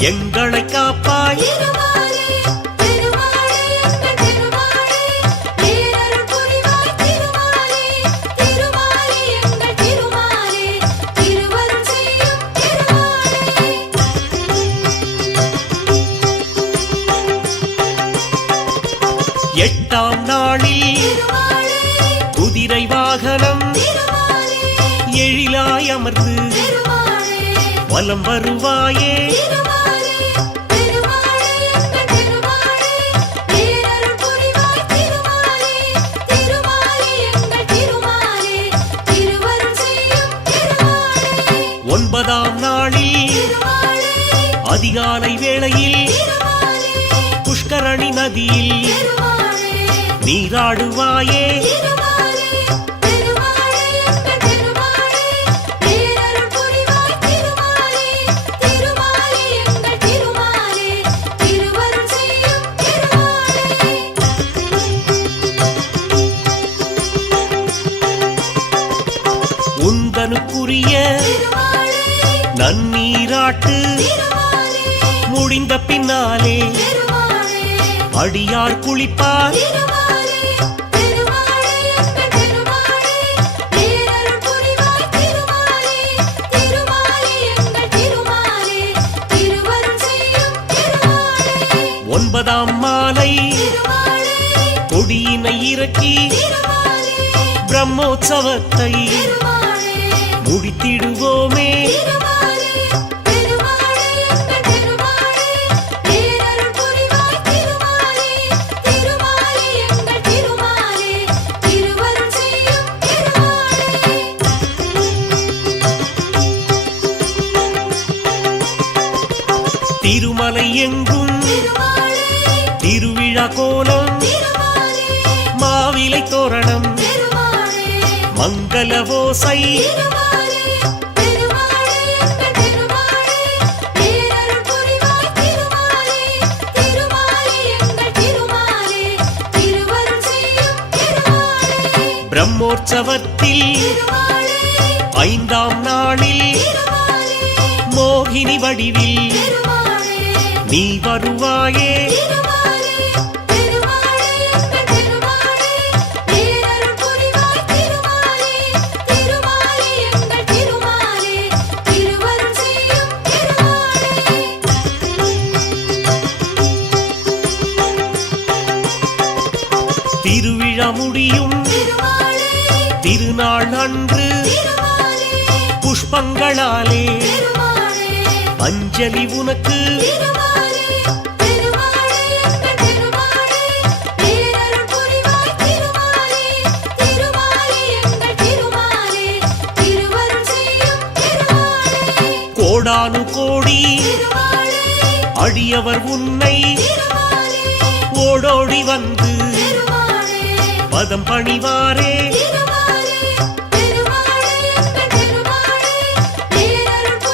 எங்களை காப்பாய் எட்டாம் நாளில் குதிரை வாகனம் எழிலாய் அமர்ந்து வலம் வருவாயே ஒன்பதாம் நாளில் அதிகாலை வேளையில் புஷ்கரணி நதியில் நீராடுவாயே உந்தனுக்குரிய நன்னீராட்டு முடிந்த பின்னாலே அடியார் குளிப்பார் ஒன்பதாம் மாலை கொடியினை இறக்கி பிரம்மோற்சவத்தை முடித்திடுவோமே திருமலை எங்கும் திருவிழா கோலம் மாவிலை தோரணம் மங்கள ஓசை பிரம்மோற்சவத்தில் ஐந்தாம் நாளில் மோகினி வடிவில் நீ வருவாயே திருவிழா முடியும் திருநாள் அன்று புஷ்பங்களாலே அஞ்சலி உனக்கு கோடானு கோடி அடியவர் உன்னை ஓடோடி வந்து பதம் பணிவாரே